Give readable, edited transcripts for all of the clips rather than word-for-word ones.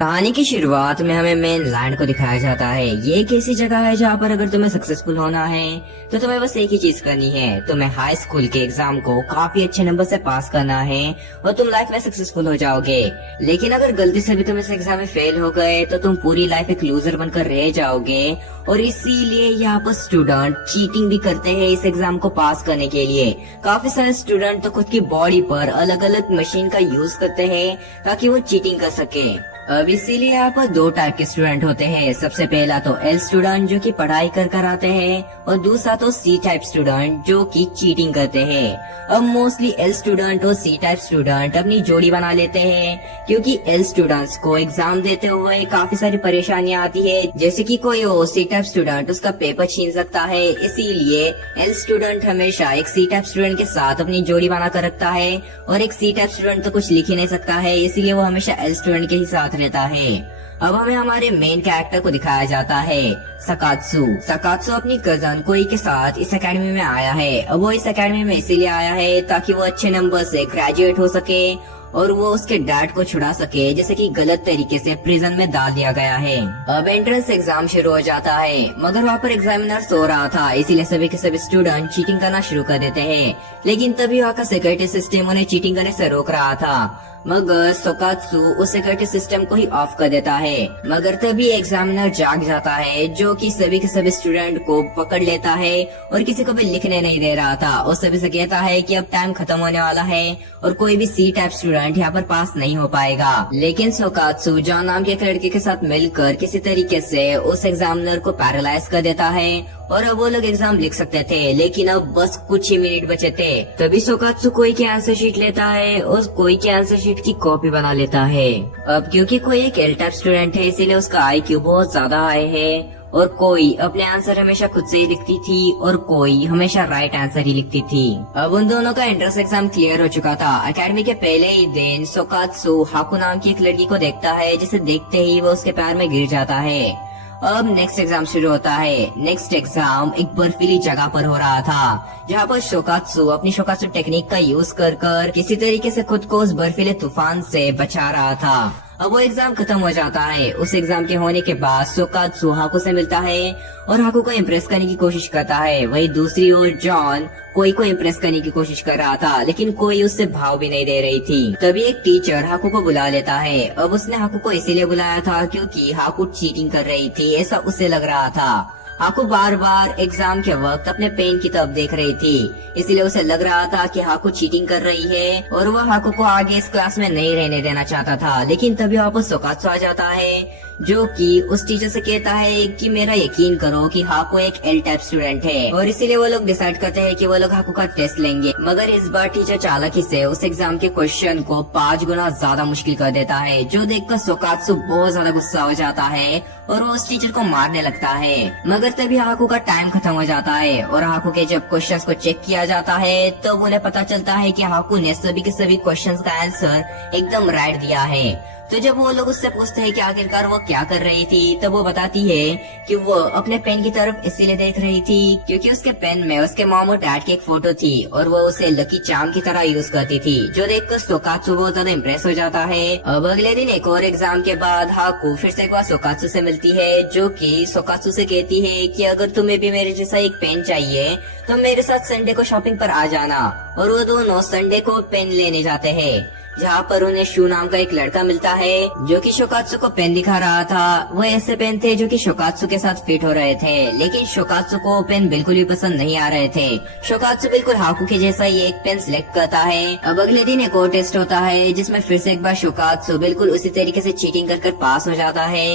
कहानी की शुरुआत में हमें मेन लैंड को दिखाया जाता है। ये एक ऐसी जगह है जहाँ पर अगर तुम्हें सक्सेसफुल होना है तो तुम्हें बस एक ही चीज करनी है। तुम्हें हाई स्कूल के एग्जाम को काफी अच्छे नंबर से पास करना है और तुम लाइफ में सक्सेसफुल हो जाओगे। लेकिन अगर गलती से भी तुम इस एग्जाम में फेल हो गए तो तुम पूरी लाइफ एक लूजर बनकर रह जाओगे। और इसीलिए यहाँ पर स्टूडेंट चीटिंग भी करते हैं इस एग्जाम को पास करने के लिए। काफी सारे स्टूडेंट तो खुद की बॉडी पर अलग अलग मशीन का यूज करते हैं ताकि वो चीटिंग कर सके। अब इसीलिए यहाँ पर दो टाइप के स्टूडेंट होते हैं। सबसे पहला तो एल स्टूडेंट जो कि पढ़ाई कर आते हैं और दूसरा तो सी टाइप स्टूडेंट जो कि चीटिंग करते हैं। अब मोस्टली एल स्टूडेंट और सी टाइप स्टूडेंट अपनी जोड़ी बना लेते हैं क्योंकि एल स्टूडेंट्स को एग्जाम देते हुए काफी सारी परेशानियां आती है, जैसे कि कोई और सी टाइप स्टूडेंट उसका पेपर छीन सकता है। इसीलिए एल स्टूडेंट हमेशा एक सी टाइप स्टूडेंट के साथ अपनी जोड़ी बना कर रखता है और एक सी टाइप स्टूडेंट तो कुछ लिख ही नहीं सकता है, इसीलिए वो हमेशा एल स्टूडेंट के ही साथ रहता है। अब हमें हमारे मेन कैरेक्टर को दिखाया जाता है सकात्सु। सकात्सु अपनी कजन कोई के साथ इस एकेडमी में आया है। अब वो इस एकेडमी में इसीलिए आया है ताकि वो अच्छे नंबर से ग्रेजुएट हो सके और वो उसके डैड को छुड़ा सके, जैसे कि गलत तरीके से प्रिजन में डाल दिया गया है। अब एंट्रेंस एग्जाम शुरू हो जाता है मगर वहाँ पर एग्जामिनर सो रहा था, इसीलिए सभी के सभी स्टूडेंट चीटिंग करना शुरू कर देते हैं। लेकिन तभी वहाँ का सिक्योरिटी सिस्टम उन्हें चीटिंग करने से रोक रहा था, मगर सोकात्सु उस सिक्योरिटी सिस्टम को ही ऑफ कर देता है। मगर तभी एग्जामिनर जाग जाता है जो कि सभी के सभी स्टूडेंट को पकड़ लेता है और किसी को भी लिखने नहीं दे रहा था और सभी से कहता है कि अब टाइम खत्म होने वाला है और कोई भी सी टाइप स्टूडेंट यहाँ पर पास नहीं हो पाएगा। लेकिन सोकात्सु जॉन नाम के एक लड़के के साथ मिलकर किसी तरीके से उस एग्जामिनर को पैरालाइज कर देता है और अब वो लोग एग्जाम लिख सकते थे। लेकिन अब बस कुछ ही मिनट बचे थे, तभी सोकात्सु कोई की आंसर शीट लेता है और कोई की आंसर शीट की कॉपी बना लेता है। अब क्योंकि कोई एक एल टाइप स्टूडेंट है इसीलिए उसका IQ बहुत ज्यादा हाई है और कोई अपने आंसर हमेशा खुद से ही लिखती थी और कोई हमेशा राइट आंसर ही लिखती थी। अब उन दोनों का एंट्रेंस एग्जाम क्लियर हो चुका था। एकेडमी के पहले ही दिन सोकात्सु हाकू नाम की एक लड़की को देखता है, जिसे देखते ही वो उसके पैर में गिर जाता है। अब नेक्स्ट एग्जाम शुरू होता है। नेक्स्ट एग्जाम एक बर्फीली जगह पर हो रहा था जहाँ पर शोकात्सु अपनी शोकात्सु टेक्निक का यूज कर किसी तरीके से खुद को उस बर्फीले तूफान से बचा रहा था। अब वो एग्जाम खत्म हो जाता है। उस एग्जाम के होने के बाद सोकात्सु हाकू से मिलता है और हाकू को इम्प्रेस करने की कोशिश करता है। वही दूसरी ओर जॉन कोई को इम्प्रेस करने की कोशिश कर रहा था, लेकिन कोई उससे भाव भी नहीं दे रही थी। तभी एक टीचर हाकू को बुला लेता है। अब उसने हाकू को इसीलिए बुलाया था क्योंकि हाकू चीटिंग कर रही थी, ऐसा उसे लग रहा था। हाकू बार बार एग्जाम के वक्त अपने पेन की तरफ देख रही थी, इसीलिए उसे लग रहा था कि हाकू चीटिंग कर रही है और वह हाकू को आगे इस क्लास में नहीं रहने देना चाहता था। लेकिन तभी वहाँ पर सोकात्सु आ जाता है जो कि उस टीचर से कहता है कि मेरा यकीन करो कि हाकू एक एल टाइप स्टूडेंट है, और इसीलिए वो लोग डिसाइड करते हैं कि वो लोग हाकू का टेस्ट लेंगे। मगर इस बार टीचर चालाकी से उस एग्जाम के क्वेश्चन को 5 गुना ज्यादा मुश्किल कर देता है, जो देखकर सोकात्सु बहुत ज्यादा गुस्सा हो जाता है और वो उस टीचर को मारने लगता है। मगर तभी हाकू का टाइम खत्म हो जाता है और हाकू के जब क्वेश्चंस को चेक किया जाता है तो उन्हें पता चलता है कि हाकू ने सभी के सभी क्वेश्चंस का आंसर एकदम राइट दिया है। तो जब वो लोग उससे पूछते हैं कि आखिरकार वो क्या कर रही थी, तो वो बताती है कि वो अपने पेन की तरफ इसीलिए देख रही थी क्योंकि उसके पेन में उसके मॉम और डैड की एक फोटो थी और वो उसे लकी चार्म की तरह यूज करती थी, जो देखकर सोकात्सु बहुत ज्यादा इम्प्रेस हो जाता है। अब अगले दिन एक और एग्जाम के बाद हाकू फिर से एक बार सोकात्सु से मिलती है, जो कि सोकात्सु से कहती है कि अगर तुम्हें भी मेरे जैसा एक पेन चाहिए तो मेरे साथ संडे को शॉपिंग पर आ जाना। और वो दोनों संडे को पेन लेने जाते हैं, जहाँ पर उन्हें शू नाम का एक लड़का मिलता है जो कि शोकात्सु को पेन दिखा रहा था। वो ऐसे पेन थे जो कि शोकात्सु के साथ फिट हो रहे थे, लेकिन शोकात्सु को पेन बिल्कुल भी पसंद नहीं आ रहे थे। शोकात्सु बिल्कुल हाकू के जैसा ही एक पेन सिलेक्ट करता है। अब अगले दिन एक और टेस्ट होता है जिसमें फिर से एक बार शोकात्सु बिल्कुल उसी तरीके से चीटिंग कर पास हो जाता है।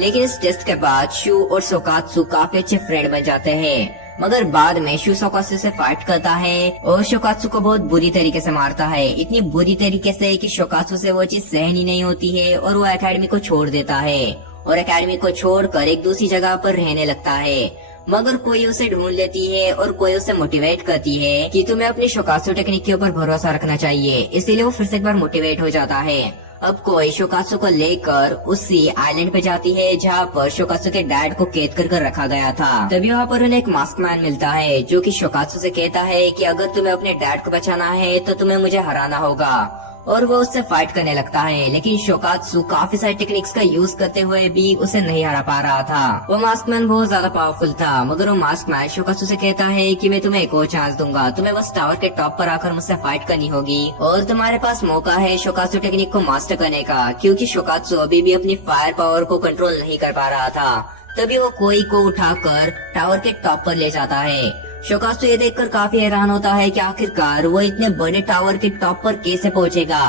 लेकिन इस टेस्ट के बाद शू और शोकात्सु काफी अच्छे फ्रेंड बन जाते हैं। मगर बाद में शू शोकात्सु से फाइट करता है और शोकात्सु को बहुत बुरी तरीके से मारता है, इतनी बुरी तरीके से कि शोकात्सु से वो चीज सहन ही नहीं होती है और वो एकेडमी को छोड़ देता है और एकेडमी को छोड़कर एक दूसरी जगह पर रहने लगता है। मगर कोई उसे ढूंढ लेती है और कोई उसे मोटिवेट करती है कि तुम्हें अपनी शोकात्सु टेक्निक के ऊपर भरोसा रखना चाहिए, इसीलिए वो फिर से एक बार मोटिवेट हो जाता है। अब कोई शोकात्सु को लेकर उसी आइलैंड पे जाती है जहाँ पर शोकात्सु के डैड को कैद कर रखा गया था। तभी वहाँ पर उन्हें एक मास्क मैन मिलता है जो कि शोकात्सु से कहता है कि अगर तुम्हें अपने डैड को बचाना है तो तुम्हें मुझे हराना होगा। और वो उससे फाइट करने लगता है, लेकिन शोकात्सु काफी सारे टेक्निक्स का यूज करते हुए भी उसे नहीं हरा पा रहा था। वो मास्कमैन बहुत ज्यादा पावरफुल था, मगर वो मास्कमैन शोकात्सु से कहता है कि मैं तुम्हें एक और चांस दूंगा, तुम्हें बस टावर के टॉप पर आकर मुझसे फाइट करनी होगी और तुम्हारे पास मौका है शोकात्सु टेक्निक को मास्टर करने का, क्योंकि शोकात्सु अभी भी अपनी फायर पावर को कंट्रोल नहीं कर पा रहा था। तभी वो कोई को उठाकर टावर के टॉप पर ले जाता है। शोकात्सु ये देखकर काफी हैरान होता है कि आखिरकार वो इतने बड़े टावर के टॉप पर कैसे पहुंचेगा,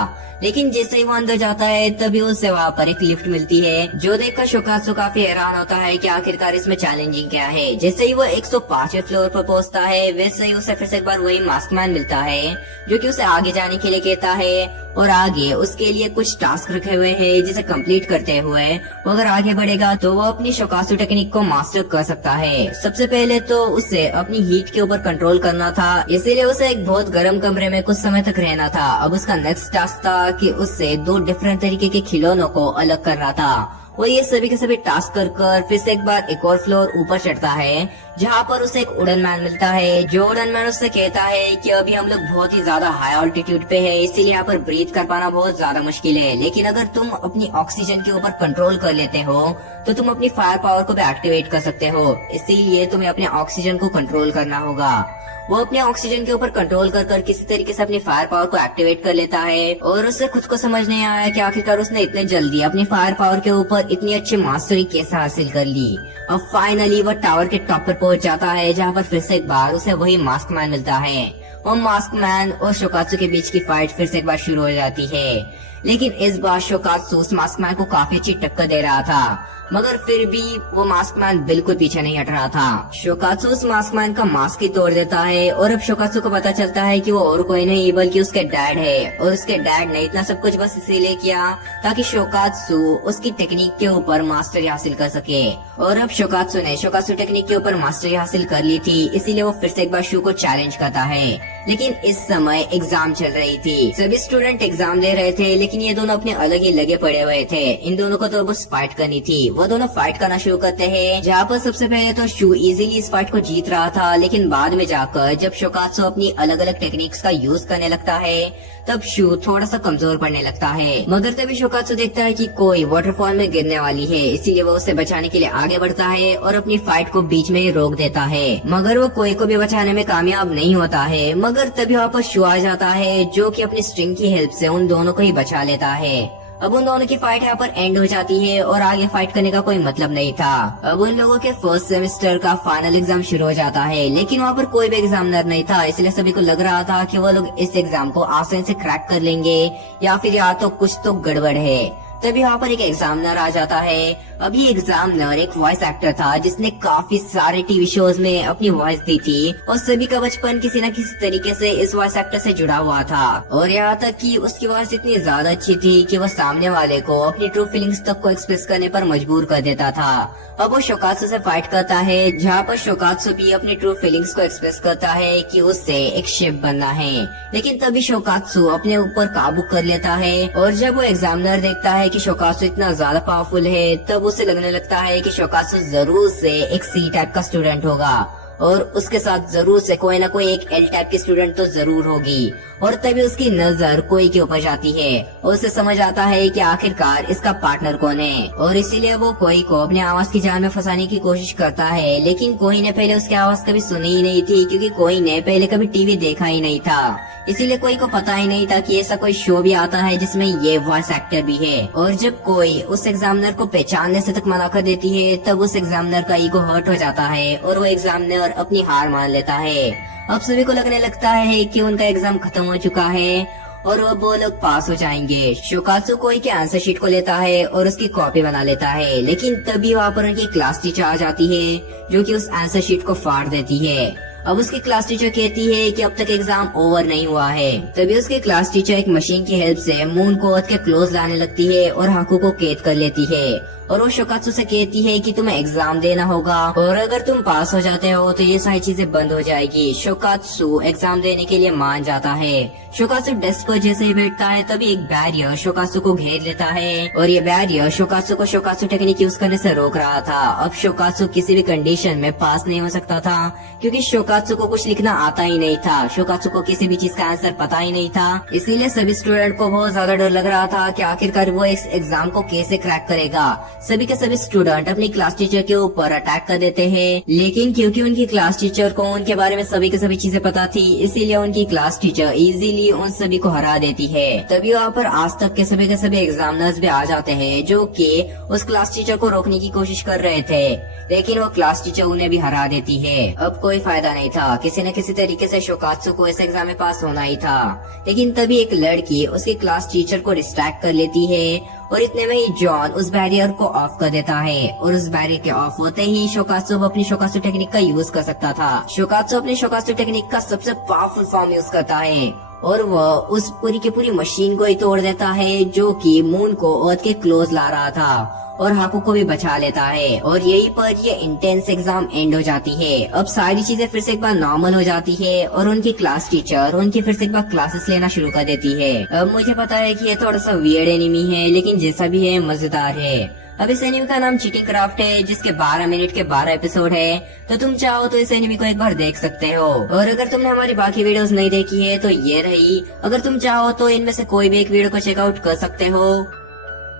लेकिन जैसे ही वो अंदर जाता है तभी उसे वहाँ पर एक लिफ्ट मिलती है, जो देखकर शोकात्सु काफी हैरान होता है कि आखिरकार इसमें चैलेंजिंग क्या है। जैसे ही वो 105वें फ्लोर पर पहुंचता है वैसे ही उसे फिर से एक बार वही मास्कमैन मिलता है, जो कि उसे आगे जाने के लिए कहता है और आगे उसके लिए कुछ टास्क रखे हुए हैं जिसे कंप्लीट करते हुए वो अगर आगे बढ़ेगा तो वो अपनी शोकात्सु टेक्निक को मास्टर कर सकता है। सबसे पहले तो उसे अपनी हीट के ऊपर कंट्रोल करना था, इसीलिए उसे एक बहुत गर्म कमरे में कुछ समय तक रहना था। अब उसका नेक्स्ट टास्क था कि उससे 2 डिफरेंट तरीके के खिलौनों को अलग करना था। वो ये सभी के सभी टास्क कर फिर से एक बार एक और फ्लोर ऊपर चढ़ता है, जहाँ पर उसे एक उड़न मैन मिलता है, जो उड़न मैन उससे कहता है कि अभी हम लोग बहुत ही ज्यादा हाई ऑल्टीट्यूड पे है, इसीलिए यहाँ पर ब्रीथ कर पाना बहुत ज्यादा मुश्किल है, लेकिन अगर तुम अपनी ऑक्सीजन के ऊपर कंट्रोल कर लेते हो तो तुम अपनी फायर पावर को भी एक्टिवेट कर सकते हो, इसीलिए तुम्हें अपने ऑक्सीजन को कंट्रोल करना होगा। वो अपने ऑक्सीजन के ऊपर कंट्रोल कर किसी तरीके से अपनी फायर पावर को एक्टिवेट कर लेता है और उससे खुद को समझ नहीं आया कि आखिरकार उसने इतने जल्दी अपनी फायर पावर के ऊपर इतनी अच्छी मास्टरी कैसे हासिल कर ली। अब फाइनली वो टावर के टॉप पर पहुंच जाता है, जहाँ पर फिर से एक बार उसे वही मास्कमैन मिलता है और मास्कमैन और शोकात्सु के बीच की फाइट फिर से एक बार शुरू हो जाती है, लेकिन इस बार शोकात्सु उस मास्कमैन को काफी अच्छी टक्कर दे रहा था, मगर फिर भी वो मास्कमैन बिल्कुल पीछे नहीं हट रहा था। शोकात्सु उस मास्कमैन का मास्क ही तोड़ देता है और अब शोकात्सु को पता चलता है कि वो और कोई नहीं बल्कि उसके डैड है, और उसके डैड ने इतना सब कुछ बस इसीलिए किया ताकि शोकात्सु उसकी टेक्निक के ऊपर मास्टरी हासिल कर सके। और अब शोकात्सु ने शोकात्सु टेक्निक के ऊपर मास्टरी हासिल कर ली थी, इसीलिए वो फिर से एक बार शू को चैलेंज करता है। लेकिन इस समय एग्जाम चल रही थी, सभी स्टूडेंट एग्जाम दे रहे थे, लेकिन ये दोनों अपने अलग ही लगे पड़े हुए थे। इन दोनों को तो बस फाइट करनी थी। वो दोनों फाइट करना शुरू करते हैं, जहाँ पर सबसे पहले तो शू इजीली इस फाइट को जीत रहा था, लेकिन बाद में जाकर जब शोकात्सु अपनी अलग अलग टेक्निक्स का यूज करने लगता है तब शू थोड़ा सा कमजोर पड़ने लगता है। मगर तभी शोकात्सु देखता है कि कोई वाटरफॉल में गिरने वाली है, इसीलिए वो उसे बचाने के लिए आगे बढ़ता है और अपनी फाइट को बीच में ही रोक देता है, मगर वो कोई को भी बचाने में कामयाब नहीं होता है। मगर तभी वहाँ पर शू आ जाता है, जो कि अपनी स्ट्रिंग की हेल्प से उन दोनों को ही बचा लेता है। अब उन दोनों की फाइट यहाँ पर एंड हो जाती है और आगे फाइट करने का कोई मतलब नहीं था। अब उन लोगों के फर्स्ट सेमेस्टर का फाइनल एग्जाम शुरू हो जाता है, लेकिन वहाँ पर कोई भी एग्जामिनर नहीं था, इसलिए सभी को लग रहा था कि वो लोग इस एग्जाम को आसानी से क्रैक कर लेंगे या फिर या तो कुछ तो गड़बड़ है। तभी वहाँ पर एक एग्जामिनर आ जाता है। अभी एग्जामिनर एक वॉइस एक्टर था जिसने काफी सारे टीवी शोज में अपनी वॉइस दी थी और सभी का बचपन किसी न किसी तरीके से इस वॉइस एक्टर से जुड़ा हुआ था, और यहाँ तक कि उसकी वॉइस इतनी ज्यादा अच्छी थी कि वो सामने वाले को अपनी ट्रू फीलिंग्स तक को एक्सप्रेस करने पर मजबूर कर देता था। अब वो शोकात्सु से फाइट करता है, जहाँ पर शोकात्सु भी अपनी ट्रू फीलिंग्स को एक्सप्रेस करता है कि उससे एक शिप बनना है, लेकिन तभी शोकात्सु अपने ऊपर काबू कर लेता है। और जब वो एग्जामिनर देखता है कि शोकात्सु इतना ज्यादा पावरफुल है, तब उसे लगने लगता है कि शोकात्सु जरूर से एक सी टाइप का स्टूडेंट होगा और उसके साथ जरूर से कोई ना कोई एक एल टाइप की स्टूडेंट तो जरूर होगी। और तभी उसकी नजर कोई के ऊपर जाती है और उसे समझ आता है कि आखिरकार इसका पार्टनर कौन है, और इसीलिए वो कोई को अपने आवाज की जाल में फंसाने की कोशिश करता है। लेकिन कोई ने पहले उसकी आवाज कभी सुनी ही नहीं थी, क्योंकि कोई ने पहले कभी टीवी देखा ही नहीं था, इसीलिए कोई को पता ही नहीं था कि ऐसा कोई शो भी आता है जिसमें ये वॉइस एक्टर भी है। और जब कोई उस एग्जामिनर को पहचानने से तक मना कर देती है, तब उस एग्जामिनर का ईगो हर्ट हो जाता है और वो एग्जामिनर अपनी हार मान लेता है। अब सभी को लगने लगता है कि उनका एग्जाम खत्म हो चुका है और वो लोग पास हो जाएंगे। शोकात्सु कोई के आंसर शीट को लेता है और उसकी कॉपी बना लेता है, लेकिन तभी वहाँ पर उनकी क्लास टीचर आ जाती है, जो कि उस आंसर शीट को फाड़ देती है। अब उसकी क्लास टीचर कहती है कि अब तक एग्जाम ओवर नहीं हुआ है। तभी उसकी क्लास टीचर एक मशीन की हेल्प से मून को अर्थ के क्लोज लाने लगती है और हाकू को कैद कर लेती है, और वो शोकात्सु से कहती है कि तुम्हें एग्जाम देना होगा और अगर तुम पास हो जाते हो तो ये सारी चीजें बंद हो जाएगी। शोकात्सु एग्जाम देने के लिए मान जाता है। शोकात्सु डेस्क पर जैसे ही बैठता है तभी एक बैरियर शोकात्सु को घेर लेता है और ये बैरियर शोकात्सु को शोकात्सु टेक्निक यूज करने से रोक रहा था। अब शोकात्सु किसी भी कंडीशन में पास नहीं हो सकता था, क्योंकि शोकात्सु शोकात्सु को कुछ लिखना आता ही नहीं था। शोकात्सु को किसी भी चीज का आंसर पता ही नहीं था। इसीलिए सभी स्टूडेंट को बहुत ज्यादा डर लग रहा था कि आखिरकार वो इस एग्जाम को कैसे क्रैक करेगा। सभी के सभी स्टूडेंट अपनी क्लास टीचर के ऊपर अटैक कर देते हैं, लेकिन क्योंकि उनकी क्लास टीचर को उनके बारे में सभी के सभी चीजें पता थी, इसीलिए उनकी क्लास टीचर इजीली उन सभी को हरा देती है। तभी वहाँ पर आज तक के सभी एग्जामिनर्स भी आ जाते हैं, जो कि उस क्लास टीचर को रोकने की कोशिश कर रहे थे, लेकिन वो क्लास टीचर उन्हें भी हरा देती है। अब कोई फायदा नहीं था, किसी न किसी तरीके से शोकात्सु को इस एग्जाम में पास होना ही था। लेकिन तभी एक लड़की उसकी क्लास टीचर को डिस्ट्रैक्ट कर लेती है और इतने में ही जॉन उस बैरियर को ऑफ कर देता है और उस बैरियर के ऑफ होते ही शोकात्सु अपनी शोकात्सु टेक्निक का यूज कर सकता था। शोकात्सु अपनी शोकात्सु टेक्निक का सबसे पावरफुल फॉर्म यूज करता है और वह उस पूरी की पूरी मशीन को ही तोड़ देता है, जो कि मून को अर्थ के क्लोज ला रहा था और हाकू को भी बचा लेता है। और यही पर ये इंटेंस एग्जाम एंड हो जाती है। अब सारी चीजें फिर से एक बार नॉर्मल हो जाती है और उनकी क्लास टीचर उनकी फिर से एक बार क्लासेस लेना शुरू कर देती है। अब मुझे पता है कि ये थोड़ा सा वियर्ड एनिमी है, लेकिन जैसा भी है मजेदार है। अब इस एनिमी का नाम चीटिंग क्राफ्ट है, जिसके 12 मिनट के 12 एपिसोड है, तो तुम चाहो तो इस एनिमी को एक बार देख सकते हो। और अगर तुमने हमारी बाकी वीडियोस नहीं देखी है तो ये रही, अगर तुम चाहो तो इनमें से कोई भी एक वीडियो को चेकआउट कर सकते हो।